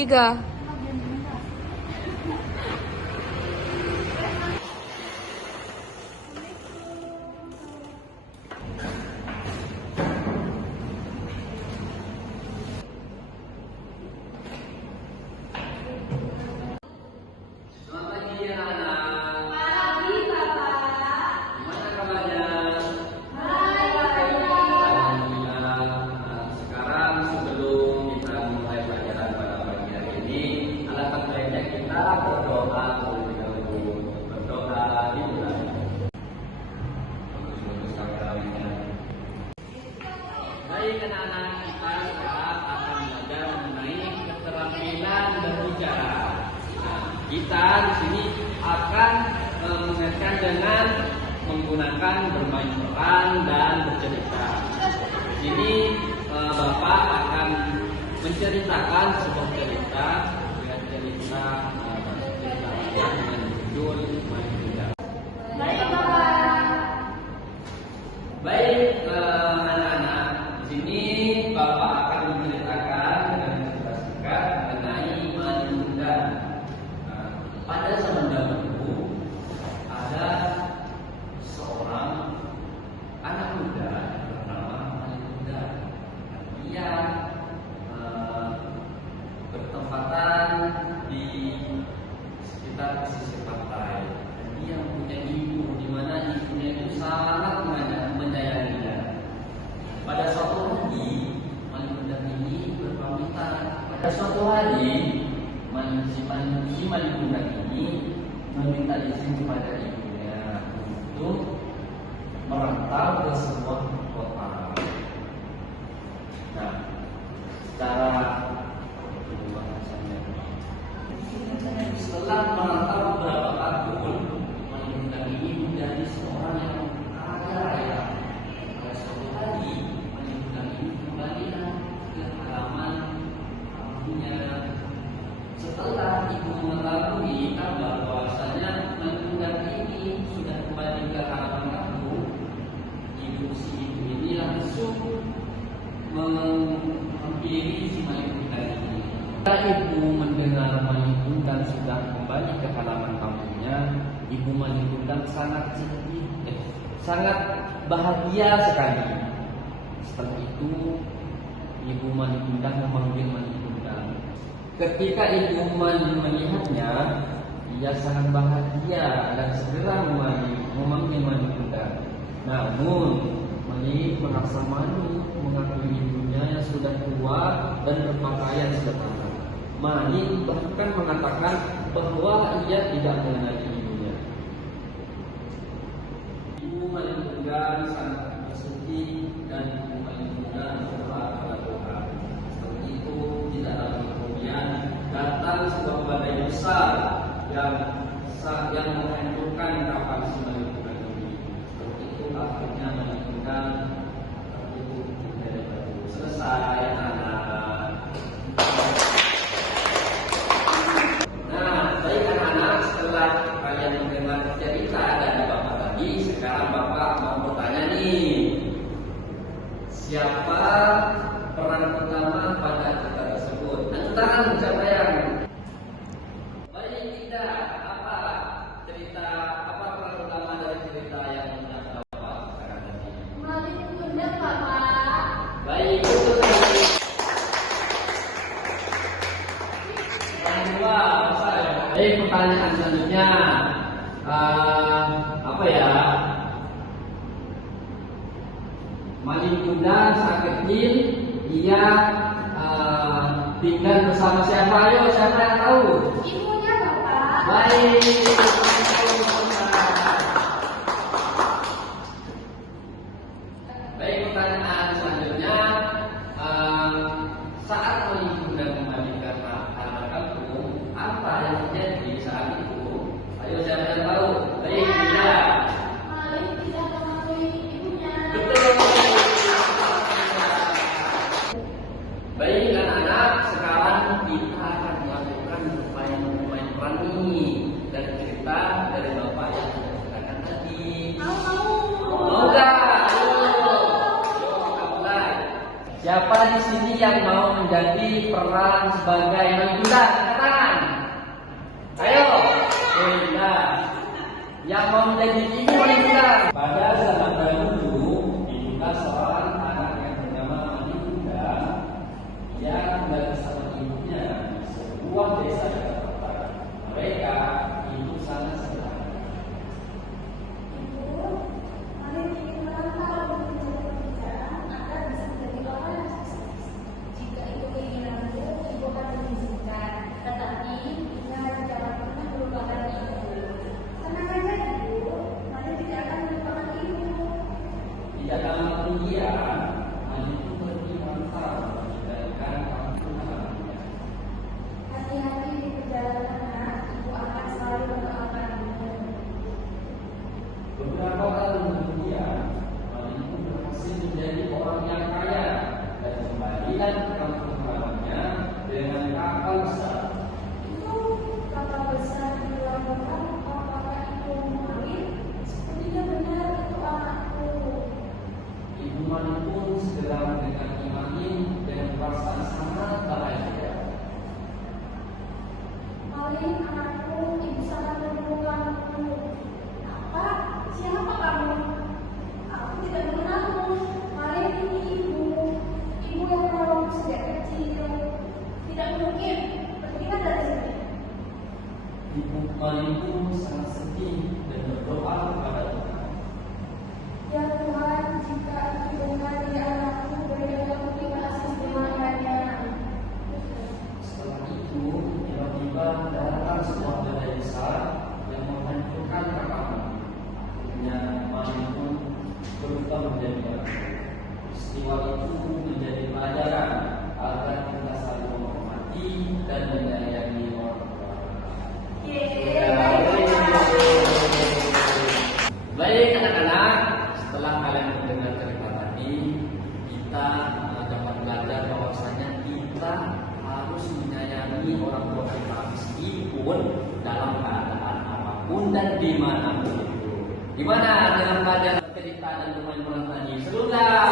3. Baik anak-anak, kita sekarang akan belajar mengenai keterampilan berbicara. Nah, kita di sini akan mengaitkan dengan menggunakan bermain peran dan bercerita. Di sini Bapak akan menceritakan sebuah cerita dengan cerita dengan judul Main Bicara. Baik, Bapak. Baik anak-anak, di sini Bapak akan menceritakan dengan cerita singkat mengenai Mani Muda. Nah, pada zaman dahulu ada seorang anak muda yang bernama Mani Muda. Dia bertempatan di sekitar pesisir pantai. Dan dia punya ibu, di mana ibunya itu sangat menyayanginya. Pada suatu hari, Mani Muda ini berpamitan. Pada suatu hari, si Mani Muda ini meminta izin kepada ibunya untuk merantau ke sebuah kota. Nah, secara setelah merantau beberapa tahun, Mani Muda ini menjadi seorang yang kaya raya. Pada suatu hari, Mani Muda ini kembali ke halaman kampungnya. Setelah ibu mengetahui kabar bahwasanya Mani Muda ini sudah kembali ke halaman kampung, si ibu ini langsung menghampiri si Mani Muda ini. Ketika ibu mendengar Mani Muda sudah kembali ke halaman kampungnya, ibu Mani Muda sangat bahagia sekali. Setelah itu, ibu Mani Muda memanggil Mani Muda. Ketika ibu Mani melihatnya, ia sangat bahagia dan segera memanggil Mani Muda. Namun, Mani merasa malu mengakui ibunya yang sudah tua dan berpakaian sederhana. Mani bahkan mengatakan bahwa ia tidak mengenali ibunya. Ibu Mani Muda sangat bersedih dan ibu Mani Muda berdoa kepada Tuhan. Setelah itu tidak lama kemudian datang sebuah badai besar yang menghancurkan kapal si Mani Muda ini. Setelah itu akhirnya Mani Muda tertutup dari batu. Selesai anak. Siapa peran utama pada cerita tersebut? Angkat tangan siapa yang? Baik, tidak. Apa peran utama dari cerita yang Bapak katakan tadi? Mani Muda, Bapak. Baik, itu tadi. Baik, pertanyaan selanjutnya apa ya? Mani Muda saat kecil ia tinggal bersama siapa? Ayo, siapa yang tahu? Ibunya, Bapak. Baik. Baik, pertanyaan selanjutnya saat Mani Muda kembali ke halaman kampung, apa yang terjadi saat itu? Ayo, siapa yang tahu? Baik, tidak. Mani tidak mengakui ibunya. Betul. Baik anak-anak, sekarang kita akan melakukan pemain peran ini dari cerita dari Bapak. Siapa di sini yang mau menjadi peran sebagai Ibunda? Angkat tangan. Ayo. Ibunda. Yang mau menjadi ibu Ibunda. Pada zaman dahulu, Ibunda seorang anak yang bernama Ibunda. Ia tinggal bersama ibunya di sebuah desa yang terbatas. Mereka hidup sangat sederhana. Ibu, mari kita merantau untuk mencari pekerjaan agar bisa menjadi orang yang sukses. Jika itu keinginanmu, ibu akan mengizinkan. Tetapi ingat jangan pernah melupakan ibu. Tenang aja ibu, mari tidak akan melupakan ibu. Tidak dalam kemudian, Mali itu pergi merantau meninggalkan kampung halamannya. Hati-hati di perjalanan, ibu akan selalu mendoakanmu. Beberapa tahun kemudian, Mali itu berhasil menjadi orang yang kaya dan kembalilah ke kampung halamannya dengan kapal besar. Itu kapal besar di pelabuhan, apakah itu Malik? Sepertinya benar itu anakku. Ibu Mali pun segera mendekati Mali dengan perasaan sangat bahagia. Malik, anakku, ibu sangat merindukanmu. Apa? Siapa kamu? Aku tidak mengenalmu. Malik, ini ibu. Ibu yang menolongku sejak kecil. Tidak mungkin. Pergilah dari sini. Ibu Mali pun sangat sedih dan berdoa kepada Tuhan. Ya Tuhan, jika itu benar dia anakku, berikan aku terima kasih semuanya. Setelah itu, tiba-tiba datang sebuah badai besar yang menghancurkan kapal. Akhirnya Mali pun berubah menjadi batu. Peristiwa itu menjadi pelajaran agar kita saling menghormati dan menyayangi orang tua. Baik anak-anak, setelah kalian mendengar cerita tadi, kita dapat belajar bahwasanya kita harus menyayangi orang tua kita meskipun dalam keadaan apapun dan dimanapun itu. Gimana dengan pelajaran cerita dan bermain bola tadi? Seru nggak?